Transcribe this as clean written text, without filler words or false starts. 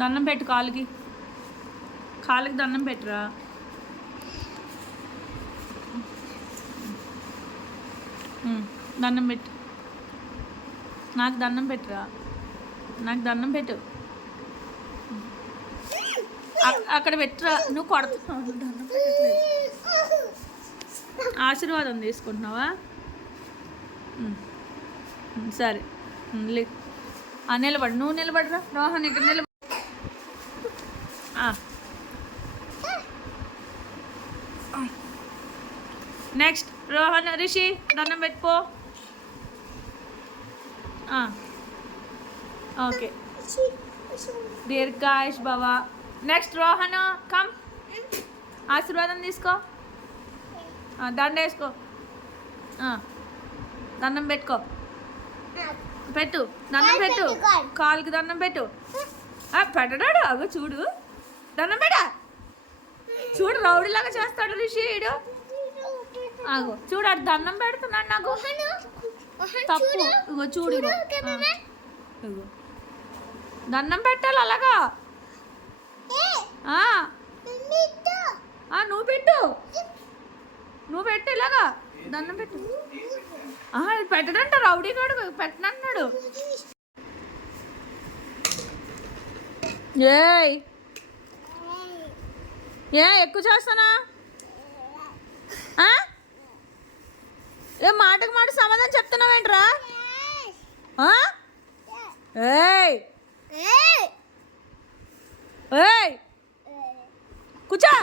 దండం పెట్టు కాలుకి దండం పెట్టురా. దండం పెట్టు. నాకు దండం పెట్టురా. నాకు దండం పెట్టు. అక్కడ పెట్టురా. నువ్వు కొడుతున్నావు. దండం పెట్టట్లేదు. ఆశీర్వాదం తీసుకుంటున్నావా? సరే నిలబడు. నువ్వు నిలబడరా. రోహన్ ఇక్కడ నిలబడు. నెక్స్ట్ రోహన్ రిషి దండం పెట్టుకో. ఓకే దీర్ఘాయుష్ భవ. Next Rohan come. ఆశీర్వాదం తీసుకో. దండ వేసుకో. దండం పెట్టుకో. పెట్టు. దండం పెట్టు. కాలుకి దండం పెట్టు. పెట్టడాడు. అగో చూడు. దండం పెట్ట. చూడు రౌడీలాగా చేస్తాడు రిషి. ఈడు అగో చూడు. అటు దండం పెడుతున్నాడు నాకు. తప్పు. ఇగో చూడు. ఇగో దండం పెట్టాలి అలాగా. నువ్వు పెట్టు. నువ్వు పెట్టు ఇలాగా. దండం పెట్టు. పెట్టడంట రౌడీ గాడు. పెట్టనన్నాడు. ఎక్కువ చేస్తానా? ఏ మాటకు మాట సమాధానం చెప్తున్నావేంట్రా? కూర్చో.